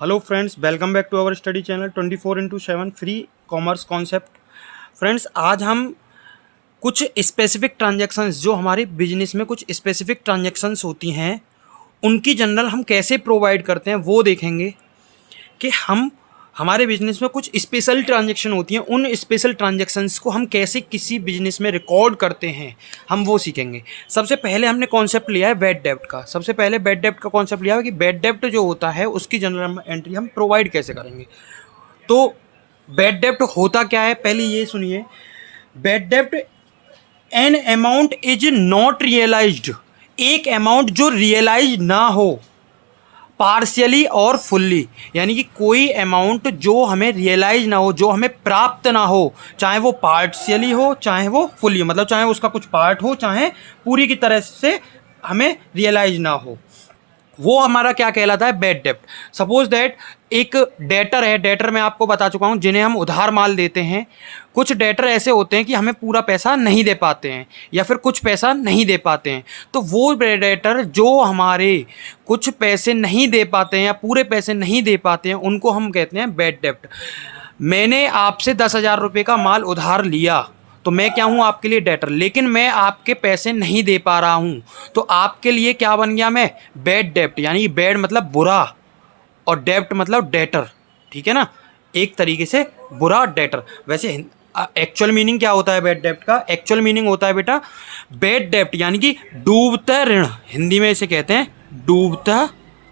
Hello friends, welcome back to our study channel 24/7 free commerce concept. Friends, आज हम कुछ specific transactions जो हमारे बिजनेस में कुछ स्पेसिफिक ट्रांजैक्शंस होती हैं उनकी जनरल हम कैसे प्रोवाइड करते हैं वो देखेंगे कि हम हमारे बिजनेस में कुछ स्पेशल ट्रांजैक्शन होती हैं, उन स्पेशल ट्रांजैक्शंस को हम कैसे किसी बिजनेस में रिकॉर्ड करते हैं हम वो सीखेंगे। सबसे पहले हमने कॉन्सेप्ट लिया है बैड डेब्ट का। सबसे पहले बैड डेब्ट का कॉन्सेप्ट लिया है कि बैड डेब्ट जो होता है उसकी जनरल एंट्री हम प्रोवाइड कैसे करेंगे। तो बैड डेब्ट होता क्या है, पहले ये सुनिए। बैड डेब्ट an amount is not realised, एक अमाउंट जो रियलाइज ना हो पार्शियली और फुल्ली, यानी कि कोई अमाउंट जो हमें रियलाइज ना हो, जो हमें प्राप्त ना हो, चाहे वो पार्शियली हो चाहे वो फुल्ली, मतलब चाहे उसका कुछ पार्ट हो चाहे पूरी की तरह से हमें रियलाइज ना हो, वो हमारा क्या कहलाता है, बैड डेब्ट। सपोज दैट एक डेटर है, डेटर मैं आपको बता चुका हूँ जिन्हें हम उधार माल देते हैं। कुछ डेटर ऐसे होते हैं कि हमें पूरा पैसा नहीं दे पाते हैं या फिर कुछ पैसा नहीं दे पाते हैं। तो वो डेटर जो हमारे कुछ पैसे नहीं दे पाते हैं या पूरे पैसे नहीं दे पाते हैं उनको हम कहते हैं बैड डेब्ट। मैंने आपसे 10,000 रुपये का माल उधार लिया तो मैं क्या हूँ आपके लिए डेटर, लेकिन मैं आपके पैसे नहीं दे पा रहा हूँ तो आपके लिए क्या बन गया, मैं बैड डेब्ट। यानी बैड मतलब बुरा और डेब्ट मतलब डेटर, ठीक है ना, एक तरीके से बुरा डेटर। वैसे एक्चुअल मीनिंग क्या होता है बैड डेब्ट का? एक्चुअल मीनिंग होता है बेटा बैड डेब्ट यानी कि डूबता ऋण, हिंदी में इसे कहते हैं डूबता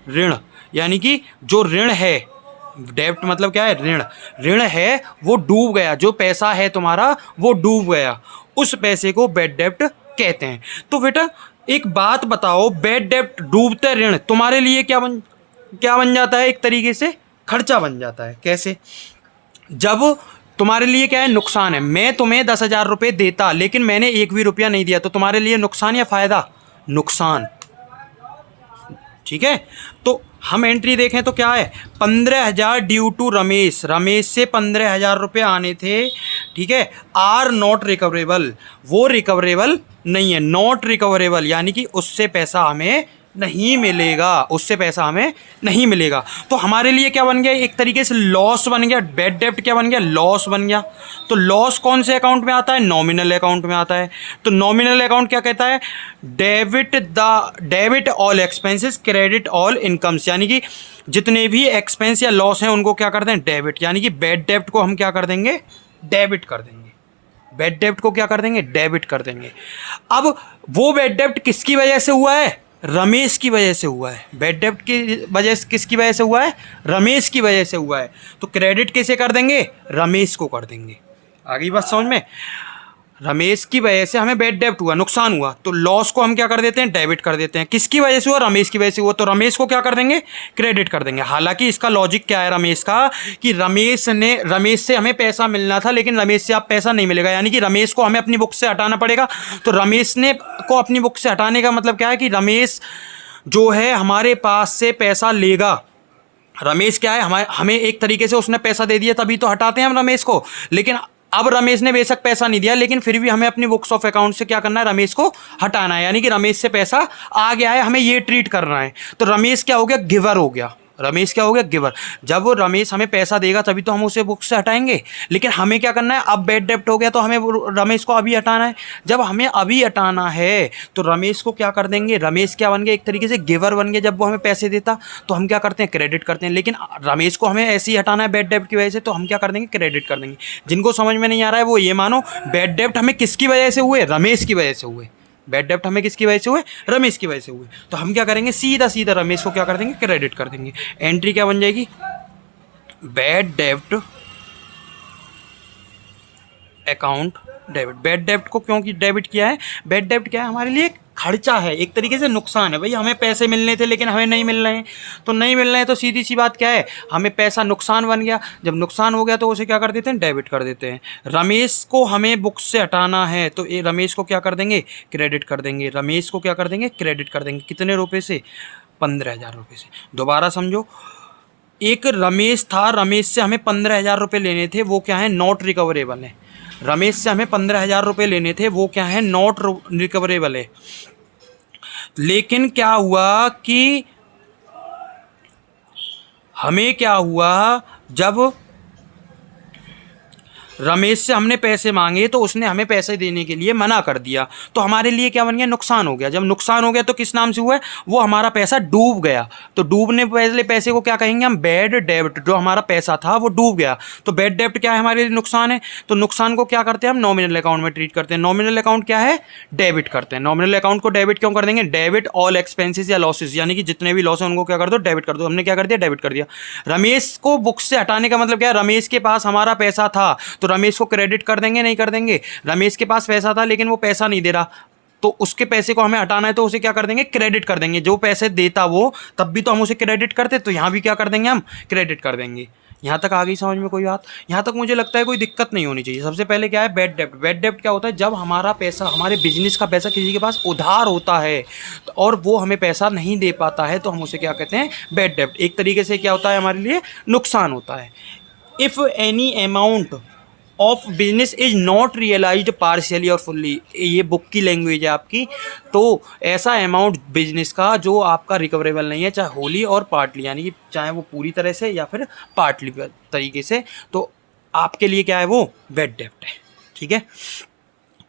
ऋण। यानी कि जो ऋण है, डेब्ट मतलब क्या है, ऋण। ऋण है वो डूब गया, जो पैसा है तुम्हारा वो डूब गया, उस पैसे को बैड डेब्ट कहते हैं। तो बेटा एक बात बताओ, बैड डेब्ट डूबते ऋण तुम्हारे लिए क्या बन जाता है, एक तरीके से खर्चा बन जाता है। कैसे? जब तुम्हारे लिए क्या है, नुकसान है। मैं तुम्हें 10,000 रुपये देता लेकिन मैंने एक भी रुपया नहीं दिया, तो तुम्हारे लिए नुकसान या फायदा? नुकसान, ठीक है। तो हम एंट्री देखें तो क्या है, 15,000 ड्यू टू रमेश, रमेश से 15,000 रुपये आने थे, ठीक है। आर नॉट रिकवरेबल, वो रिकवरेबल नहीं है, नॉट रिकवरेबल यानी कि उससे पैसा हमें नहीं मिलेगा, उससे पैसा हमें नहीं मिलेगा। तो हमारे लिए क्या बन गया, एक तरीके से लॉस बन गया। बैड डेब्ट क्या बन गया, लॉस बन गया। तो लॉस कौन से अकाउंट में आता है, नॉमिनल अकाउंट में आता है। तो नॉमिनल अकाउंट क्या कहता है, debit all expenses credit all incomes, यानी कि जितने भी एक्सपेंस या लॉस हैं उनको क्या कर दें, डेबिट। यानी कि बैड डेब्ट को हम क्या कर देंगे, डेबिट कर देंगे। बैड डेब्ट को क्या कर देंगे, डेबिट कर देंगे। अब वो बैड डेब्ट किसकी वजह से हुआ है, रमेश की वजह से हुआ है। बैड डेब्ट की वजह से किसकी वजह से हुआ है, रमेश की वजह से हुआ है। तो क्रेडिट किसे कर देंगे, रमेश को कर देंगे। आगे बात समझ में? रमेश की वजह से हमें बैड डेब्ट हुआ, नुकसान हुआ, तो लॉस को हम क्या कर देते हैं, डेबिट कर देते हैं। किसकी वजह से हुआ, रमेश की वजह से हुआ, तो रमेश को क्या कर देंगे, क्रेडिट कर देंगे। हालांकि इसका लॉजिक क्या है रमेश का, कि रमेश से हमें पैसा मिलना था लेकिन रमेश से आप पैसा नहीं मिलेगा, यानी कि रमेश को हमें अपनी बुक से हटाना पड़ेगा। तो रमेश ने को अपनी बुक से हटाने का मतलब क्या है कि रमेश जो है हमारे पास से पैसा लेगा। रमेश क्या है, हमें एक तरीके से उसने पैसा दे दिया तभी तो हटाते हैं हम रमेश को। लेकिन अब रमेश ने बेशक पैसा नहीं दिया लेकिन फिर भी हमें अपनी बुक्स ऑफ अकाउंट से क्या करना है, रमेश को हटाना है। यानी कि रमेश से पैसा आ गया है, हमें ये ट्रीट करना है। तो रमेश क्या हो गया, गिवर हो गया। रमेश क्या हो गया, गिवर। जब वो रमेश हमें पैसा देगा तभी तो हम उसे बुक से हटाएंगे, लेकिन हमें क्या करना है, अब बैड डेब्ट हो गया तो हमें रमेश को अभी हटाना है। जब हमें अभी हटाना है तो रमेश को क्या कर देंगे, रमेश क्या बन गया, एक तरीके से गिवर बन गया। जब वो हमें पैसे देता तो हम क्या करते हैं, क्रेडिट करते हैं, लेकिन रमेश को हमें ऐसे ही हटाना है बैड डेब्ट की वजह से, तो हम क्या कर देंगे, क्रेडिट कर देंगे। जिनको समझ में नहीं आ रहा है वो ये मानो बैड डेब्ट हमें किसकी वजह से हुए, रमेश की वजह से हुए। बैड डेब्ट हमें किसकी वजह से हुए, रमेश की वजह से हुए। तो हम क्या करेंगे, सीधा सीधा रमेश को क्या कर देंगे, क्रेडिट कर देंगे। एंट्री क्या बन जाएगी, बैड डेब्ट अकाउंट डेबिट। बैड डेब्ट को क्यों डेबिट किया है, बैड डेब्ट क्या है, हमारे लिए खर्चा है, एक तरीके से नुकसान है। भाई हमें पैसे मिलने थे लेकिन हमें नहीं मिल रहे हैं, तो नहीं मिल रहे हैं तो सीधी सी बात क्या है, हमें पैसा नुकसान बन गया। जब नुकसान हो गया तो उसे क्या कर देते हैं, डेबिट कर देते हैं। रमेश को हमें बुक से हटाना है तो ये रमेश को क्या कर देंगे, क्रेडिट कर देंगे। रमेश को क्या कर देंगे, क्रेडिट कर देंगे। कितने रुपये से, 15,000 रुपये से। दोबारा समझो, एक रमेश था, रमेश से हमें 15,000 रुपये लेने थे, वो क्या है, नॉट रिकवरेबल है। रमेश से हमें 15,000 रुपये लेने थे, वो क्या है, नॉट रिकवरेबल है। लेकिन क्या हुआ कि हमें क्या हुआ, जब रमेश से हमने पैसे मांगे तो उसने हमें पैसे देने के लिए मना कर दिया, तो हमारे लिए क्या बन गया, नुकसान हो गया। जब नुकसान हो गया तो किस नाम से हुआ है, वो हमारा पैसा डूब गया। तो डूबने पहले पैसे को क्या कहेंगे हम, बैड डेब्ट। जो हमारा पैसा था वो डूब गया, तो बैड डेब्ट क्या है, हमारे लिए नुकसान है। तो नुकसान को क्या करते हैं हम, नॉमिनल अकाउंट में ट्रीट करते हैं। नॉमिनल अकाउंट क्या है, डेबिट करते हैं। नॉमिनल अकाउंट को डेबिट क्यों कर देंगे, डेबिट ऑल एक्सपेंसेस या लॉसेस, यानी कि जितने भी लॉस है उनको क्या कर दो, डेबिट कर दो। हमने क्या कर दिया, डेबिट कर दिया। रमेश को बुक से हटाने का मतलब क्या है, रमेश के पास हमारा पैसा था तो रमेश को क्रेडिट कर देंगे, नहीं कर देंगे। रमेश के पास पैसा था लेकिन वो पैसा नहीं दे रहा, तो उसके पैसे को हमें हटाना है तो उसे क्या कर देंगे, क्रेडिट कर देंगे। जो पैसे देता वो, तब भी तो हम उसे क्रेडिट करते, तो यहां भी क्या कर देंगे, हम क्रेडिट कर देंगे। यहां तक आ गई समझ में कोई बात, यहां तक मुझे लगता है कोई दिक्कत नहीं होनी चाहिए। सबसे पहले क्या है, बैड डेब्ट। बैड डेब्ट क्या होता है, जब हमारा पैसा, हमारे बिजनेस का पैसा किसी के पास उधार होता है और वो हमें पैसा नहीं दे पाता है, तो हम उसे क्या कहते हैं, बैड डेब्ट। एक तरीके से क्या होता है, हमारे लिए नुकसान होता है। If any amount of business is not realised partially और फुल्ली, ये बुक की लैंग्वेज है आपकी। तो ऐसा अमाउंट बिजनेस का जो आपका रिकवरेबल नहीं है, चाहे होली और पार्टली, यानी कि चाहे वो पूरी तरह से या फिर पार्टली तरीके से, तो आपके लिए क्या है, वो बैड डेब्ट है। ठीक है,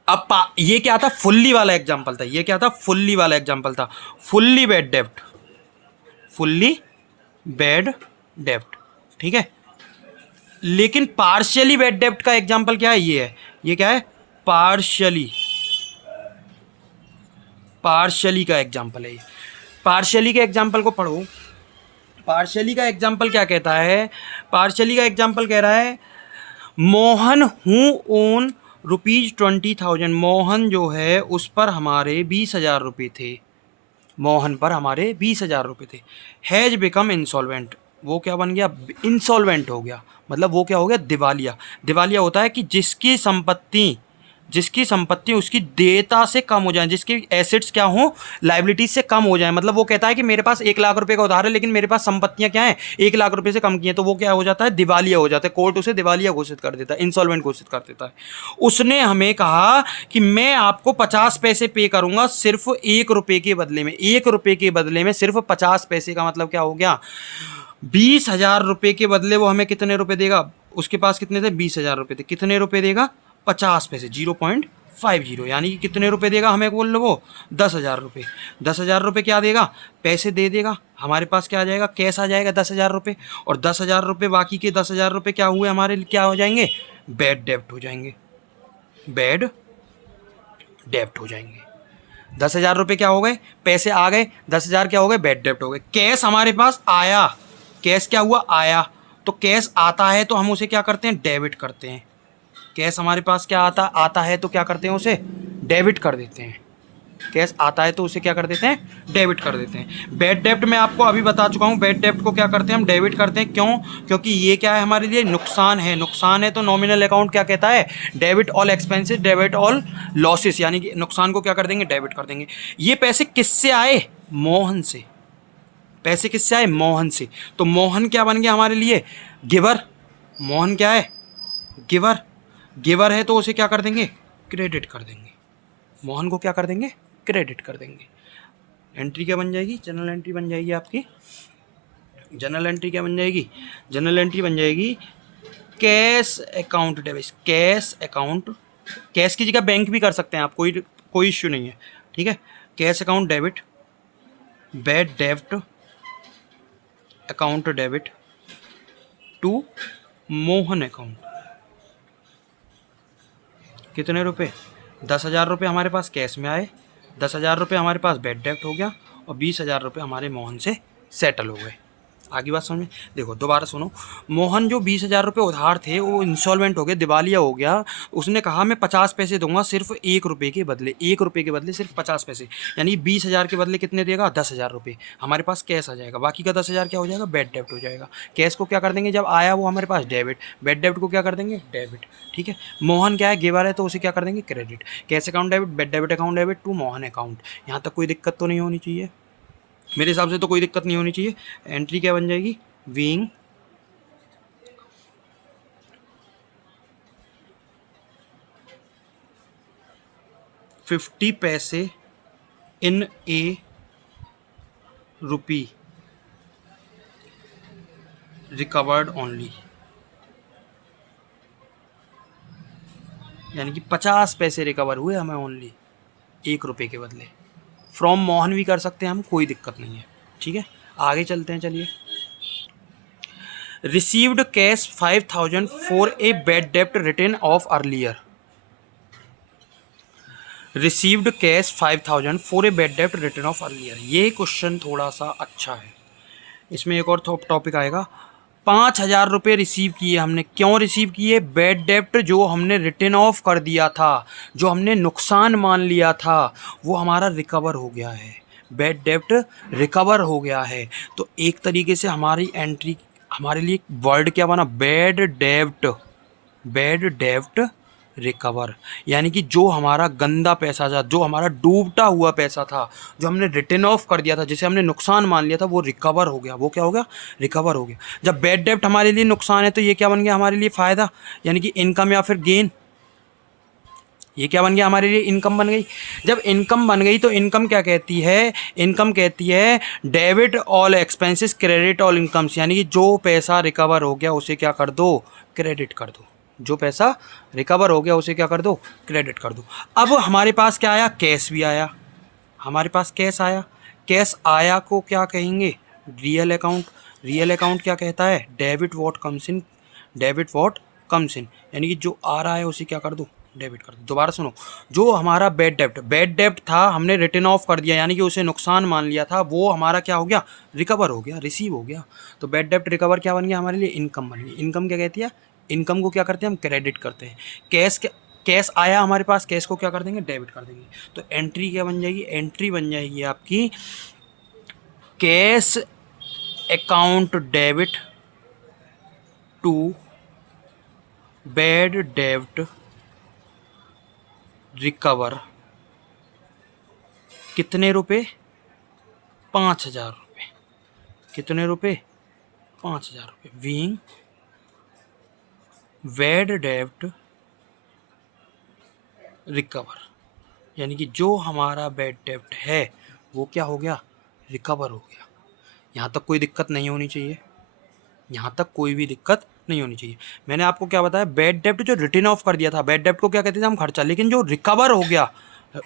अब ये क्या था, फुल्ली वाला एग्जाम्पल था। ये क्या था, फुल्ली वाला एग्जाम्पल था। फुल्ली बैड डेब्ट, फुल्ली बैड डेब्ट। ठीक है, लेकिन पार्शियली बैड डेब्ट का एग्जांपल क्या है, ये है। ये क्या है, पार्शियली, पार्शियली का एग्जांपल है ये। पार्शियली के एग्जांपल को पढ़ो। पार्शियली का एग्जांपल क्या कहता है, पार्शियली का एग्जांपल कह रहा है, मोहन हु ओन ₹20,000। मोहन जो है उस पर हमारे 20,000 रुपये थे। मोहन पर हमारे 20,000 रुपये थे। हैज बिकम इंसॉल्वेंट, वो क्या बन गया, इंसॉल्वेंट हो गया। मतलब वो क्या हो गया, दिवालिया। दिवालिया होता है कि जिसकी संपत्ति उसकी देयता से कम हो जाए, जिसकी एसेट्स क्या हो, लाइबिलिटीज से कम हो जाए। मतलब वो कहता है कि मेरे पास 1 लाख रुपए का उधार है लेकिन मेरे पास संपत्तियां क्या है, 1 लाख रुपए से कम की हैं, तो वो क्या हो जाता है, दिवालिया हो जाता है। कोर्ट उसे दिवालिया घोषित कर देता है, इंसॉल्वेंट घोषित कर देता है। उसने हमें कहा कि मैं आपको 50 पैसे पे करूंगा सिर्फ 1 रुपए के बदले में। 1 रुपए के बदले में सिर्फ 50 पैसे का मतलब क्या हो गया, 20,000 रुपए के बदले वो हमें कितने रुपए देगा, उसके पास कितने थे, 20,000 रुपए थे। कितने रुपए देगा, 50 पैसे, 0.50, यानी कि कितने रुपए देगा हमें, बोल लो वो 10,000 रुपये। 10,000 रुपये क्या देगा, पैसे दे देगा। हमारे पास क्या आ जाएगा, कैश आ जाएगा 10,000 रुपये। और 10,000 रुपये, बाकी के 10,000 रुपये क्या हुए हमारे, क्या हो जाएंगे, बैड डेब्ट हो जाएंगे। बैड डेब्ट हो जाएंगे। 10,000 रुपये क्या हो गए, पैसे आ गए, 10,000 क्या हो गए, बैड डेब्ट हो गए। कैश हमारे पास आया, कैश क्या हुआ, आया। तो कैश आता है तो हम उसे क्या करते हैं, डेबिट करते हैं। कैश हमारे पास क्या आता है तो क्या करते हैं, उसे डेबिट कर देते हैं। कैश आता है तो उसे क्या कर देते हैं, डेबिट कर देते हैं। बैड डेब्ट मैं आपको अभी बता चुका हूं, बैड डेब्ट को क्या करते हैं हम, डेबिट करते हैं। क्यों, क्योंकि ये क्या है, हमारे लिए नुकसान है। नुकसान है तो नॉमिनल अकाउंट क्या कहता है, debit all expenses, debit all losses, यानी कि नुकसान को क्या कर देंगे, डेबिट कर देंगे। ये पैसे किससे आए, मोहन से। पैसे किससे आए, मोहन से। तो मोहन क्या बन गया हमारे लिए, गिवर। मोहन क्या है, गिवर। गिवर है तो उसे क्या कर देंगे, क्रेडिट कर देंगे। मोहन को क्या कर देंगे, क्रेडिट कर देंगे। एंट्री क्या बन जाएगी, जनरल एंट्री बन जाएगी आपकी। जनरल एंट्री क्या बन जाएगी, जनरल एंट्री बन जाएगी cash account debit. Cash account, cash की जगह बैंक भी कर सकते हैं आप, कोई इश्यू नहीं है। ठीक है, कैश अकाउंट डेबिट, बैड डेब्ट account debit to Mohan account. कितने रुपए, 10,000 रुपये हमारे पास कैश में आए, 10,000 रुपये हमारे पास बैड डेब्ट हो गया, और 20,000 रुपये हमारे मोहन से सेटल हो गए। आगे बात समझ में, देखो दोबारा सुनो। मोहन जो 20,000 रुपये उधार थे वो इंसॉल्वेंट हो गया, दिवालिया हो गया। उसने कहा मैं 50 पैसे दूंगा सिर्फ 1 रुपये के बदले, 1 रुपये के बदले सिर्फ 50 पैसे, यानी 20,000 के बदले कितने देगा, 10,000 रुपये। हमारे पास कैश आ जाएगा, बाकी का 10,000 क्या हो जाएगा, बैड डेब्ट हो जाएगा। कैश को क्या कर देंगे, जब आया वो हमारे पास डेबिट, बैड डेब्ट को क्या कर देंगे, डेबिट। ठीक है, मोहन क्या है, गिवर है तो उसे क्या कर देंगे, credit. Cash account debit, bad debit account debit to Mohan account. यहाँ तक कोई दिक्कत तो नहीं होनी चाहिए, मेरे हिसाब से तो कोई दिक्कत नहीं होनी चाहिए। एंट्री क्या बन जाएगी, बीइंग $50 इन ए रुपी रिकवर्ड ओनली, यानी कि 50 पैसे रिकवर हुए हमें ओनली, 1 रुपये के बदले। फ्रॉम मोहन भी कर सकते हैं हम, कोई दिक्कत नहीं है। ठीक है, आगे चलते हैं। चलिए, received cash 5000 for a bad डेप्ट return of earlier. Received cash 5000 for a bad डेप्ट रिटर्न ऑफ अर्लियर। ये क्वेश्चन थोड़ा सा अच्छा है, इसमें एक और टॉपिक आएगा। 5000 रुपये रिसीव किए हमने, क्यों रिसीव किए? बैड डेप्ट जो हमने रिटर्न ऑफ कर दिया था, जो हमने नुकसान मान लिया था, वो हमारा रिकवर हो गया है। बैड डेप्ट रिकवर हो गया है, तो एक तरीके से हमारी एंट्री, हमारे लिए वर्ड क्या बना? बैड डेप्ट, बैड डेप्ट रिकवर, यानी कि जो हमारा गंदा पैसा था, जो हमारा डूबता हुआ पैसा था, जो हमने रिटर्न ऑफ कर दिया था, जिसे हमने नुकसान मान लिया था, वो रिकवर हो गया। वो क्या हो गया? रिकवर हो गया। जब बैड डेप्ट हमारे लिए नुकसान है तो ये क्या बन गया? हमारे लिए फ़ायदा, यानी कि इनकम या फिर गेन। ये क्या बन गया? हमारे लिए इनकम बन गई। जब इनकम बन गई तो इनकम क्या कहती है? इनकम कहती है debit all expenses credit all incomes, यानी कि जो पैसा रिकवर हो गया उसे क्या कर दो? क्रेडिट कर दो। जो पैसा रिकवर हो गया उसे क्या कर दो? क्रेडिट कर दो। अब हमारे पास क्या आया? कैश भी आया। हमारे पास कैश आया। कैश आया को क्या कहेंगे? Real account. रियल अकाउंट क्या कहता है? Debit what comes in, debit what comes in, यानी कि जो आ रहा है उसे क्या कर दो? डेबिट कर दो। दोबारा सुनो, जो हमारा बैड डेप्ट, बैड डेप्ट था, हमने रिटर्न ऑफ कर दिया, यानी कि उसे नुकसान मान लिया था, वो हमारा क्या हो गया? रिकवर हो गया, रिसीव हो गया। तो बैड डेप्ट रिकवर क्या बन गया? हमारे लिए इनकम बन गई। इनकम क्या कहती है? इनकम को क्या करते हैं हम? क्रेडिट करते हैं। कैश आया हमारे पास, कैश को क्या कर देंगे? डेबिट कर देंगे। तो एंट्री क्या बन जाएगी? एंट्री बन जाएगी आपकी cash account debit to bad डेब्ट रिकवर। कितने रुपए? 5000 रुपये। कितने रुपए? 5000 रुपये। बीइंग बैड डेब्ट रिकवर, यानी कि जो हमारा बैड डेब्ट है वो क्या हो गया? रिकवर हो गया। यहाँ तक कोई दिक्कत नहीं होनी चाहिए, यहाँ तक कोई भी दिक्कत नहीं होनी चाहिए। मैंने आपको क्या बताया? बैड डेब्ट जो रिटर्न ऑफ कर दिया था, बैड डेब्ट को क्या कहते थे हम? खर्चा। लेकिन जो रिकवर हो गया,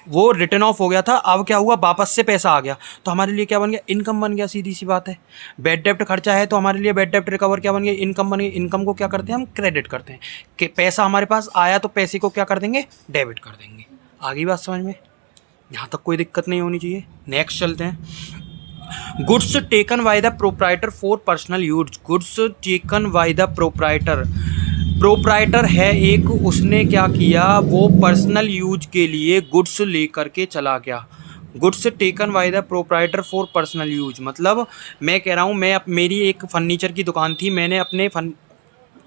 वो रिटर्न ऑफ हो गया था, अब क्या हुआ? वापस से पैसा आ गया, तो हमारे लिए क्या बन गया? इनकम बन गया। सीधी सी बात है। बैड डेब्ट खर्चा है तो हमारे लिए बैड डेब्ट रिकवर क्या बन गया? इनकम बन गई। इनकम को क्या करते हैं हम? क्रेडिट करते हैं। कि पैसा हमारे पास आया तो पैसे को क्या कर देंगे? डेबिट कर देंगे। आगे बात समझ में? यहाँ तक कोई दिक्कत नहीं होनी चाहिए। नेक्स्ट चलते हैं। Goods taken by the proprietor for personal use. Goods taken by the proprietor, proprietor है एक, उसने क्या किया? वो पर्सनल यूज के लिए गुड्स लेकर के चला गया। Goods taken by the proprietor for personal use, मतलब मैं कह रहा हूँ, मेरी एक फर्नीचर की दुकान थी, मैंने अपने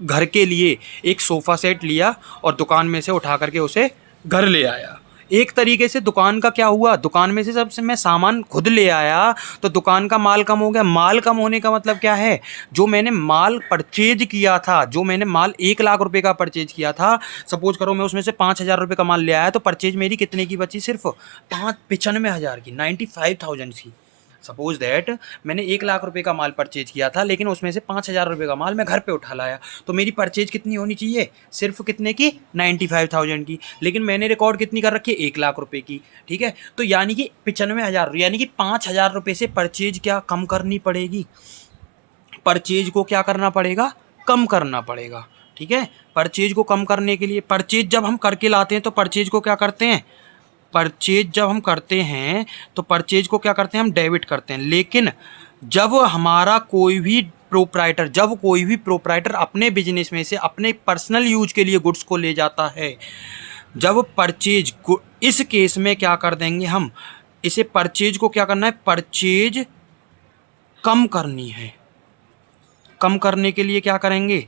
घर के लिए एक सोफ़ा सेट लिया और दुकान में से उठा करके उसे घर ले आया। एक तरीके से दुकान का क्या हुआ? दुकान में से सबसे मैं सामान खुद ले आया तो दुकान का माल कम हो गया। माल कम होने का मतलब क्या है? जो मैंने माल परचेज किया था, जो मैंने माल 1 लाख रुपए का परचेज किया था, सपोज करो मैं उसमें से 5000 रुपये का माल ले आया, तो परचेज मेरी कितने की बची? सिर्फ 95,000 की, 95,000 की। सपोज दैट मैंने 1 लाख रुपए का माल परचेज किया था, लेकिन उसमें से 5000 रुपये का माल मैं घर पे उठा लाया, तो मेरी परचेज कितनी होनी चाहिए? सिर्फ कितने की? 95,000 की। लेकिन मैंने रिकॉर्ड कितनी कर रखी है? 1 लाख रुपए की। ठीक है, तो यानी कि 95,000, यानी कि 5000 रुपये से परचेज क्या कम करनी पड़ेगी? परचेज को क्या करना पड़ेगा? कम करना पड़ेगा। ठीक है, परचेज को कम करने के लिए, परचेज जब हम करके लाते हैं तो परचेज को क्या करते हैं? परचेज जब हम करते हैं तो परचेज को क्या करते हैं? हम डेबिट करते हैं। लेकिन जब हमारा कोई भी प्रोप्राइटर अपने बिजनेस में से अपने पर्सनल यूज के लिए गुड्स को ले जाता है, जब परचेज, इस केस में क्या कर देंगे हम? इसे परचेज को क्या करना है? परचेज कम करनी है। कम करने के लिए क्या करेंगे?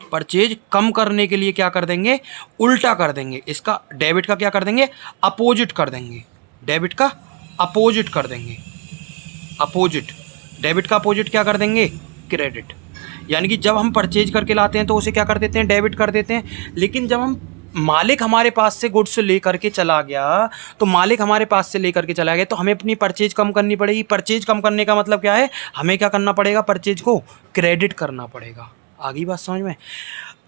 परचेज कम करने के लिए क्या कर देंगे? उल्टा कर देंगे। इसका डेबिट का क्या कर देंगे? अपोजिट कर देंगे। डेबिट का अपोजिट कर देंगे। अपोजिट, डेबिट का अपोजिट क्या कर देंगे? क्रेडिट। यानी कि जब हम परचेज करके लाते हैं तो उसे क्या कर देते हैं? डेबिट कर देते हैं। लेकिन जब हम मालिक हमारे पास से गुड्स लेकर के चला गया, तो मालिक हमारे पास से लेकर के चला गया तो हमें अपनी परचेज कम करनी पड़ेगी। परचेज कम करने का मतलब क्या है, हमें क्या करना पड़ेगा, परचेज को क्रेडिट करना पड़ेगा। आगे बात समझ में।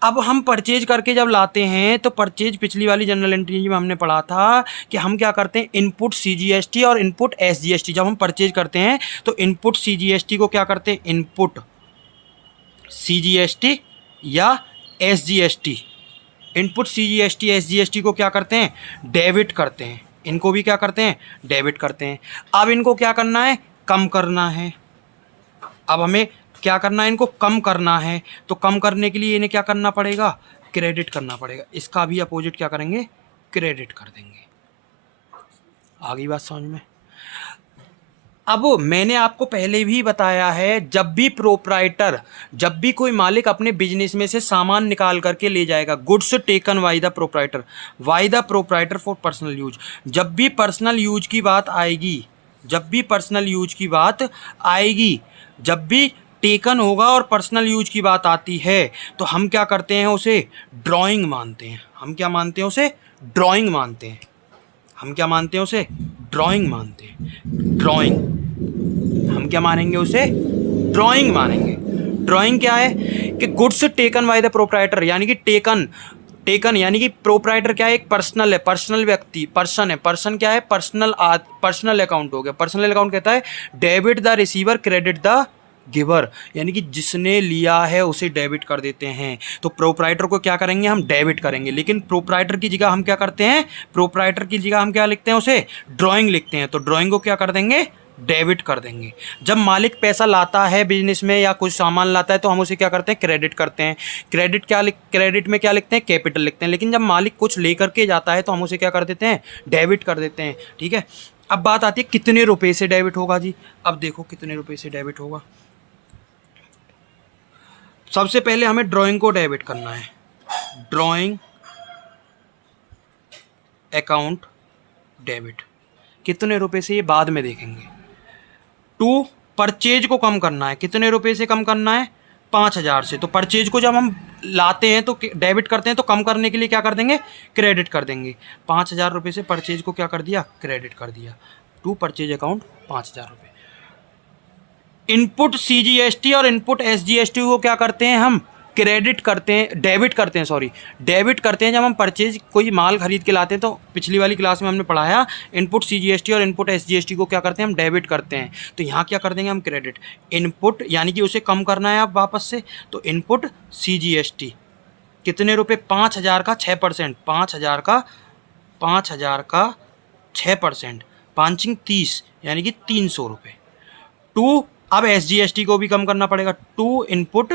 अब हम परचेज करके जब लाते हैं तो परचेज पिछली वाली जनरल एंट्री में हमने पढ़ा था कि हम क्या करते हैं, इनपुट CGST और इनपुट SGST। जब हम परचेज करते हैं तो इनपुट CGST को क्या करते हैं, इनपुट CGST या SGST, इनपुट CGST SGST को क्या करते हैं, डेबिट करते हैं। इनको भी क्या करते हैं, डेबिट करते हैं। अब इनको क्या करना है, कम करना है। अब हमें क्या करना है, इनको कम करना है। तो कम करने के लिए इन्हें क्या करना पड़ेगा, क्रेडिट करना पड़ेगा। इसका भी अपोजिट क्या करेंगे, क्रेडिट कर देंगे। आगे बात समझ में। अब मैंने आपको पहले भी बताया है, जब भी प्रोप्राइटर, जब भी कोई मालिक अपने बिजनेस में से सामान निकाल करके ले जाएगा, goods taken by the proprietor for personal use, जब भी पर्सनल यूज की बात आएगी, जब भी पर्सनल यूज की बात आएगी, जब भी टेकन होगा और पर्सनल यूज की बात आती है, तो हम क्या करते हैं, उसे ड्राइंग मानते हैं। हम क्या मानते हैं, उसे ड्राइंग मानते हैं। हम क्या मानते हैं, उसे ड्राइंग मानते हैं। ड्राइंग, हम क्या मानेंगे, उसे ड्राइंग मानेंगे। ड्राइंग क्या है कि goods taken by the proprietor, यानी कि टेकन यानी कि प्रोप्राइटर क्या है, एक पर्सनल है, पर्सनल व्यक्ति, पर्सन है। पर्सन क्या है, पर्सनल अकाउंट हो गया। पर्सनल अकाउंट कहता है debit the receiver credit the giver, यानी कि जिसने लिया है उसे डेबिट कर देते हैं। तो प्रोप्राइटर को क्या करेंगे, हम डेबिट करेंगे। लेकिन प्रोप्राइटर की जगह हम क्या करते हैं, प्रोप्राइटर की जगह हम क्या लिखते हैं, उसे ड्राइंग लिखते हैं। तो ड्राइंग को क्या कर देंगे, डेबिट कर देंगे। जब मालिक पैसा लाता है बिजनेस में या कुछ सामान लाता है तो हम उसे क्या करते हैं, क्रेडिट करते हैं। क्रेडिट में क्या लिखते हैं, कैपिटल लिखते हैं। लेकिन जब मालिक कुछ लेकर के जाता है तो हम उसे क्या कर देते हैं, डेबिट कर देते हैं। ठीक है। अब बात आती है कितने रुपए से डेबिट होगा जी। अब देखो कितने रुपए से डेबिट होगा। सबसे पहले हमें ड्राइंग को डेबिट करना है। ड्राइंग अकाउंट डेबिट, कितने रुपए से ये बाद में देखेंगे। टू, परचेज को कम करना है। कितने रुपए से कम करना है, 5,000 से। तो परचेज को जब हम लाते हैं तो डेबिट करते हैं, तो कम करने के लिए क्या कर देंगे, क्रेडिट कर देंगे। 5,000 रुपये से परचेज को क्या कर दिया, क्रेडिट कर दिया। टू परचेज अकाउंट 5,000 रुपये। इनपुट CGST और इनपुट SGST को क्या करते हैं, हम क्रेडिट करते हैं, डेबिट करते हैं, सॉरी डेबिट करते हैं। जब हम परचेज कोई माल खरीद के लाते हैं तो पिछली वाली क्लास में हमने पढ़ाया, इनपुट CGST और इनपुट SGST को क्या करते हैं, हम डेबिट करते हैं। तो यहाँ क्या कर देंगे, हम क्रेडिट। इनपुट यानी कि उसे कम करना है आप वापस से, तो इनपुट CGST कितने रुपये, 5,000 का 6%, 5,000 का 6%, 5 30 यानी कि 300 रुपये। टू, अब SGST को भी कम करना पड़ेगा। टू इनपुट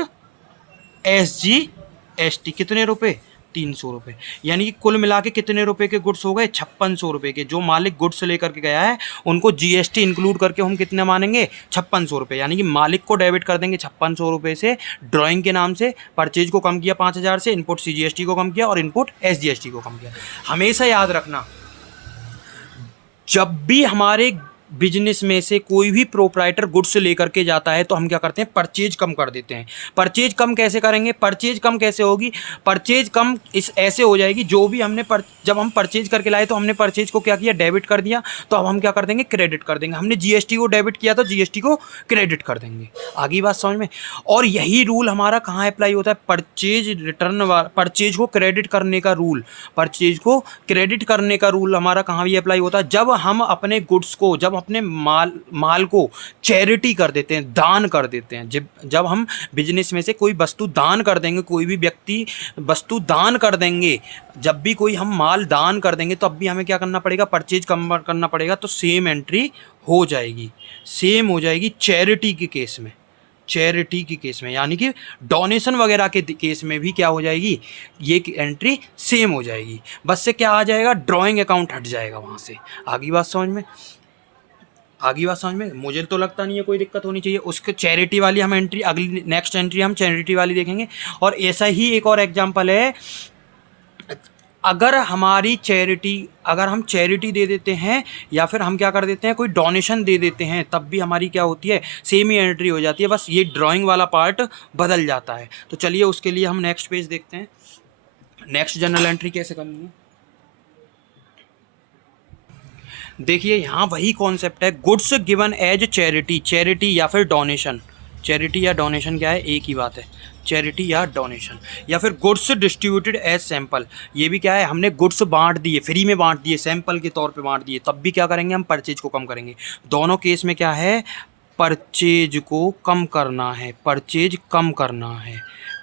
SGST कितने रुपए, 300 रुपये। यानी कि कुल मिला के कितने रुपए के गुड्स हो गए, 5600 रुपये के। जो मालिक गुड्स लेकर के गया है उनको GST इंक्लूड करके हम कितने मानेंगे, 5600 रुपये। यानी कि मालिक को डेबिट कर देंगे 5600 रुपये से ड्राइंग के नाम से। परचेज को कम किया 5,000 से, इनपुट CGST को कम किया और इनपुट SGST को कम किया। हमेशा याद रखना, जब भी हमारे बिजनेस में से कोई भी प्रोप्राइटर गुड्स लेकर के जाता है तो हम क्या करते हैं, परचेज कम कर देते हैं। परचेज कम कैसे करेंगे, परचेज कम कैसे होगी, परचेज कम इस ऐसे हो जाएगी, जो भी हमने जब हम परचेज करके लाए तो हमने परचेज को क्या किया, डेबिट कर दिया। तो अब हम क्या कर देंगे, क्रेडिट कर देंगे। हमने GST को डेबिट किया तो GST को क्रेडिट कर देंगे। आगे बात समझ में। और यही रूल हमारा कहाँ अप्लाई होता है, परचेज रिटर्न वाला, परचेज को क्रेडिट करने का रूल, परचेज को क्रेडिट करने का रूल हमारा कहाँ भी अप्लाई होता है, जब हम अपने गुड्स को, जब अपने माल को चैरिटी कर देते हैं, दान कर देते हैं। जब हम बिजनेस में से कोई वस्तु दान कर देंगे, कोई भी व्यक्ति वस्तु दान कर देंगे, जब भी कोई हम माल दान कर देंगे, तो अब भी हमें क्या करना पड़ेगा, परचेज कम करना पड़ेगा। तो सेम एंट्री हो जाएगी, सेम हो जाएगी चैरिटी के केस में, चैरिटी के केस में, यानी कि डोनेशन वगैरह के केस में भी क्या हो जाएगी, ये एंट्री सेम हो जाएगी। बस से क्या आ जाएगा, ड्राइंग अकाउंट हट जाएगा वहाँ से। आगे बात समझ में, आगे बात समझ में। मुझे तो लगता नहीं है कोई दिक्कत होनी चाहिए। उसके चैरिटी वाली हम एंट्री, अगली नेक्स्ट एंट्री हम चैरिटी वाली देखेंगे। और ऐसा ही एक और एग्जांपल है, अगर हमारी चैरिटी, अगर हम चैरिटी दे देते हैं या फिर हम क्या कर देते हैं, कोई डोनेशन दे देते हैं, तब भी हमारी क्या होती है, सेम ही एंट्री हो जाती है। बस ये ड्राइंग वाला पार्ट बदल जाता है। तो चलिए उसके लिए हम नेक्स्ट पेज देखते हैं। नेक्स्ट जनरल एंट्री कैसे करनी है, देखिए यहाँ वही कॉन्सेप्ट है, goods given as charity, charity या फिर डोनेशन, चैरिटी या डोनेशन क्या है, एक ही बात है, चैरिटी या डोनेशन, या फिर गुड्स डिस्ट्रीब्यूटेड एज सैंपल, ये भी क्या है, हमने गुड्स बांट दिए, फ्री में बांट दिए, सैंपल के तौर पे बांट दिए, तब भी क्या करेंगे हम, परचेज को कम करेंगे। दोनों केस में क्या है, परचेज को कम करना है, परचेज कम करना है।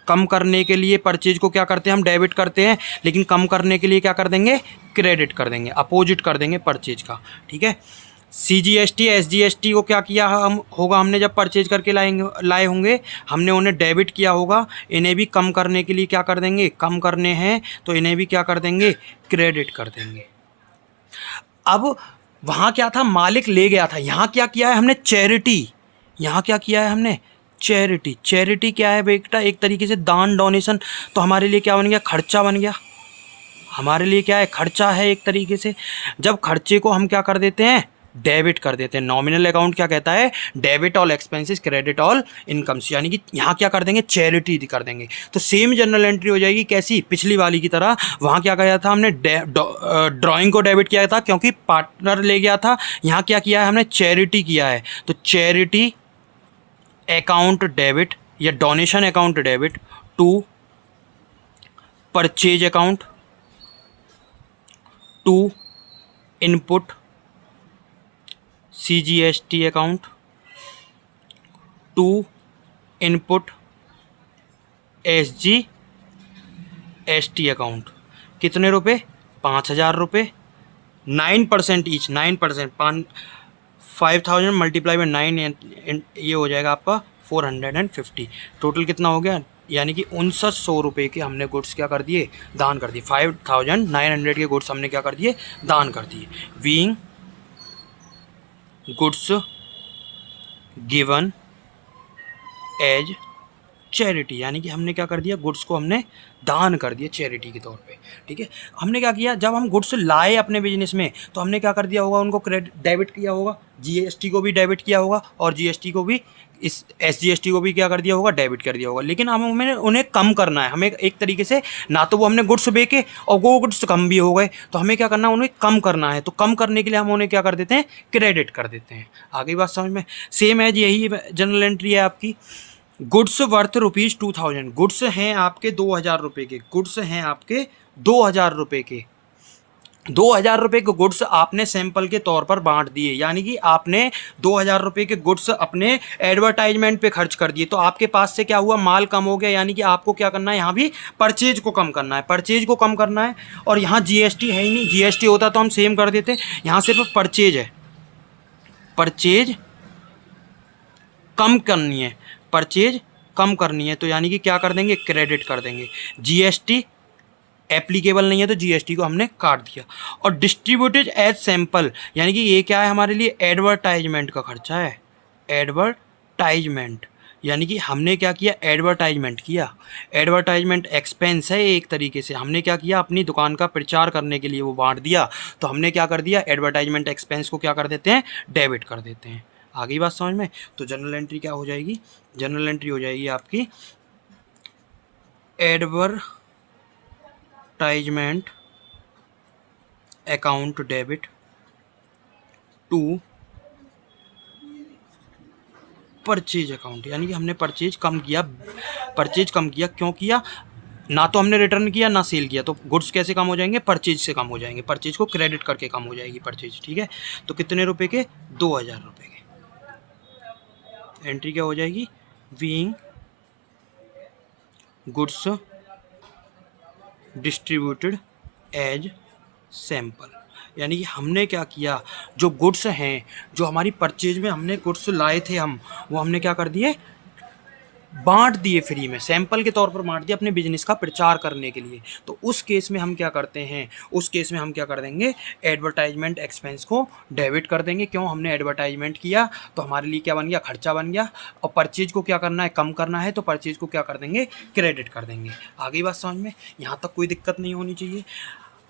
कम करने के लिए परचेज को क्या करते हैं हम, डेबिट करते हैं, लेकिन कम करने के लिए क्या कर देंगे, क्रेडिट कर देंगे, अपोजिट कर देंगे परचेज का, ठीक है। CGST SGST को क्या किया हम होगा, हमने जब परचेज करके लाए होंगे, हमने उन्हें डेबिट किया होगा, इन्हें भी कम करने के लिए क्या कर देंगे, कम करने हैं तो इन्हें भी क्या कर देंगे, क्रेडिट कर देंगे। अब वहाँ क्या था, मालिक ले गया था, यहाँ क्या किया है हमने, चैरिटी, यहाँ क्या किया है हमने, चैरिटी। चैरिटी क्या है बेटा, एक तरीके से दान, डोनेशन, तो हमारे लिए क्या बन गया, खर्चा बन गया, हमारे लिए क्या है, खर्चा है एक तरीके से। जब खर्चे को हम क्या कर देते हैं, डेबिट कर देते हैं, नॉमिनल अकाउंट क्या कहता है, debit all expenses credit all incomes, यानी कि यहाँ क्या कर देंगे, चैरिटी कर देंगे। तो सेम जनरल एंट्री हो जाएगी, कैसी, पिछली वाली की तरह। वहाँ क्या किया था हमने, ड्राइंग को डेबिट किया था क्योंकि पार्टनर ले गया था, यहाँ क्या किया है हमने, चैरिटी किया है, तो चैरिटी अकाउंट डेबिट या donation account debit to purchase account to input CGST account to input SGST account. कितने रुपए, 5,000 रुपये, 9% ईच, 9%, 5,000 मल्टीप्लाई बाई 9, ये हो जाएगा आपका 450। टोटल कितना हो गया, यानी कि 5900 रुपये के हमने गुड्स क्या कर दिए, दान कर दिए, 5,900 के गुड्स हमने क्या कर दिए, दान कर दिए। Being goods given as charity, यानी कि हमने क्या कर दिया, गुड्स को हमने दान कर दिया चैरिटी के तौर पे, ठीक है। हमने क्या किया, जब हम गुड्स लाए अपने बिजनेस में, तो हमने क्या कर दिया होगा, उनको क्रेडिट डेबिट किया होगा, GST को भी डेबिट किया होगा, और GST को भी, इस SGST को भी क्या कर दिया होगा, डेबिट कर दिया होगा। लेकिन हमें उन्हें कम करना है, हमें एक तरीके से, ना तो वो हमने गुड्स बेचे और वो गुड्स कम भी हो गए, तो हमें क्या करना है, उन्हें कम करना है। तो कम करने के लिए हम उन्हें क्या कर देते हैं, क्रेडिट कर देते हैं। आगे बात समझ में, सेम एज यही जनरल एंट्री है आपकी। गुड्स वर्थ ₹2000, गुड्स हैं आपके 2,000 रुपये के, गुड्स हैं आपके 2,000 रुपये के, 2,000 रुपये के गुड्स आपने सैंपल के तौर पर बांट दिए, यानी कि आपने 2,000 रुपये के गुड्स अपने एडवर्टाइजमेंट पे खर्च कर दिए, तो आपके पास से क्या हुआ, माल कम हो गया, यानी कि आपको क्या करना है, यहाँ भी परचेज को कम करना है, परचेज को कम करना है। और यहाँ GST है ही नहीं, GST होता तो हम सेम कर देते, यहाँ सिर्फ परचेज है, परचेज कम करनी है, परचेज कम करनी है, तो यानी कि क्या कर देंगे, क्रेडिट कर देंगे। GST एप्लीकेबल नहीं है तो GST को हमने काट दिया। और डिस्ट्रीब्यूटेड एज सैंपल, यानी कि ये क्या है, हमारे लिए एडवर्टाइजमेंट का खर्चा है, एडवर्टाइजमेंट, यानी कि हमने क्या किया, एडवर्टाइजमेंट किया, एडवर्टाइजमेंट एक्सपेंस है एक तरीके से, हमने क्या किया, अपनी दुकान का प्रचार करने के लिए वो बांट दिया, तो हमने क्या कर दिया, एडवर्टाइजमेंट एक्सपेंस को क्या कर देते हैं, डेबिट कर देते हैं। आगे बात समझ में, तो जनरल एंट्री क्या हो जाएगी, जनरल एंट्री हो जाएगी आपकी advertisement account debit to purchase account, यानी कि हमने परचेज कम किया, परचेज कम किया, क्यों किया, ना तो हमने रिटर्न किया ना सेल किया, तो गुड्स कैसे कम हो जाएंगे, परचेज से कम हो जाएंगे, परचेज को क्रेडिट करके कम हो जाएगी परचेज, ठीक है। तो कितने रुपए के, 2,000 रुपये के। एंट्री क्या हो जाएगी, being goods distributed as sample, यानी कि हमने क्या किया, जो गुड्स हैं, जो हमारी परचेज में हमने गुड्स लाए थे हम, वो हमने क्या कर दिए, बांट दिए फ्री में, सैंपल के तौर पर बांट दिया अपने बिजनेस का प्रचार करने के लिए। तो उस केस में हम क्या करते हैं, उस केस में हम क्या कर देंगे, एडवर्टाइजमेंट एक्सपेंस को डेबिट कर देंगे, क्यों, हमने एडवर्टाइजमेंट किया तो हमारे लिए क्या बन गया, खर्चा बन गया। और परचेज को क्या करना है, कम करना है, तो परचेज को क्या कर देंगे, क्रेडिट कर देंगे। आगे बात समझ में, यहाँ तक कोई दिक्कत नहीं होनी चाहिए।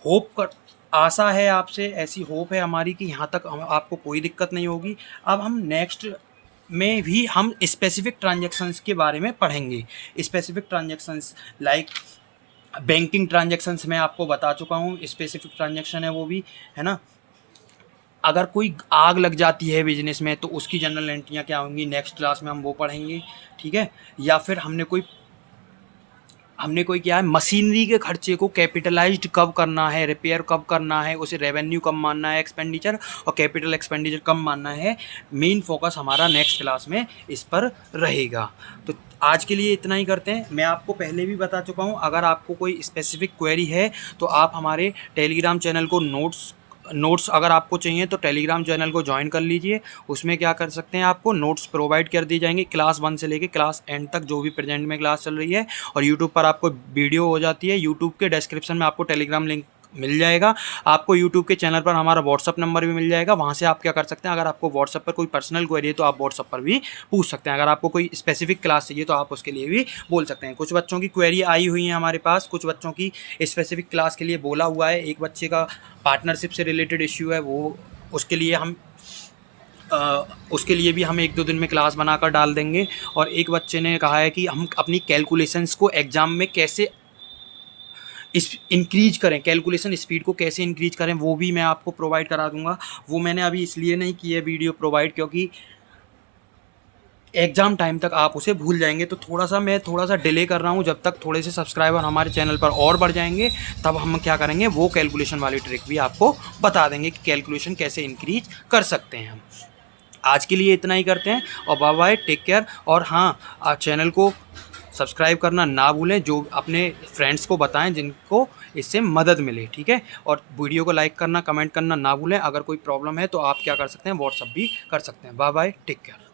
होप कर, आशा है आपसे, ऐसी होप है हमारी कि यहाँ तक आपको कोई दिक्कत नहीं होगी। अब हम नेक्स्ट में भी हम स्पेसिफिक ट्रांजैक्शंस के बारे में पढ़ेंगे, specific transactions like banking transactions मैं आपको बता चुका हूँ, स्पेसिफिक ट्रांजेक्शन है वो भी, है ना। अगर कोई आग लग जाती है बिजनेस में तो उसकी जनरल एंट्रियाँ क्या होंगी, नेक्स्ट क्लास में हम वो पढ़ेंगे, ठीक है। या फिर हमने कोई क्या है, मशीनरी के खर्चे को कैपिटलाइज्ड कब करना है, रिपेयर कब करना है, उसे रेवेन्यू कब मानना है एक्सपेंडिचर, और कैपिटल एक्सपेंडिचर कब मानना है, मेन फोकस हमारा नेक्स्ट क्लास में इस पर रहेगा। तो आज के लिए इतना ही करते हैं। मैं आपको पहले भी बता चुका हूँ, अगर आपको कोई स्पेसिफिक क्वेरी है तो आप हमारे टेलीग्राम चैनल को नोट्स अगर आपको चाहिए तो टेलीग्राम चैनल को ज्वाइन कर लीजिए। उसमें क्या कर सकते हैं, आपको नोट्स प्रोवाइड कर दी जाएंगे क्लास 1 से लेके क्लास एंड तक, जो भी प्रेजेंट में क्लास चल रही है। और यूट्यूब पर आपको वीडियो हो जाती है। यूट्यूब के डिस्क्रिप्शन में आपको टेलीग्राम लिंक मिल जाएगा। आपको यूट्यूब के चैनल पर हमारा व्हाट्सअप नंबर भी मिल जाएगा। वहाँ से आप क्या कर सकते हैं, अगर आपको व्हाट्सअप पर कोई पर्सनल क्वेरी है तो आप व्हाट्सअप पर भी पूछ सकते हैं। अगर आपको कोई स्पेसिफिक क्लास चाहिए तो आप उसके लिए भी बोल सकते हैं। कुछ बच्चों की क्वेरी आई हुई है हमारे पास, कुछ बच्चों की स्पेसिफिक क्लास के लिए बोला हुआ है। एक बच्चे का पार्टनरशिप से रिलेटेड इश्यू है, वो उसके लिए भी हम 1-2 दिन में क्लास बनाकर डाल देंगे। और एक बच्चे ने कहा है कि हम अपनी कैलकुलेशंस को एग्ज़ाम में कैसे इंक्रीज करें, कैलकुलेशन स्पीड को कैसे इंक्रीज करें, वो भी मैं आपको प्रोवाइड करा दूंगा। वो मैंने अभी इसलिए नहीं की है वीडियो प्रोवाइड, क्योंकि एग्ज़ाम टाइम तक आप उसे भूल जाएंगे। तो मैं थोड़ा सा डिले कर रहा हूँ, जब तक थोड़े से सब्सक्राइबर हमारे चैनल पर और बढ़ जाएंगे तब हम क्या करेंगे, वो कैलकुलेशन वाली ट्रिक भी आपको बता देंगे कि कैलकुलेशन कैसे इंक्रीज कर सकते हैं हम। आज के लिए इतना ही करते हैं, और बाय बाय, टेक केयर। और हाँ, चैनल को सब्सक्राइब करना ना भूलें, जो अपने फ्रेंड्स को बताएं जिनको इससे मदद मिले, ठीक है। और वीडियो को लाइक करना, कमेंट करना ना भूलें। अगर कोई प्रॉब्लम है तो आप क्या कर सकते हैं, व्हाट्सअप भी कर सकते हैं। Bye bye, take care.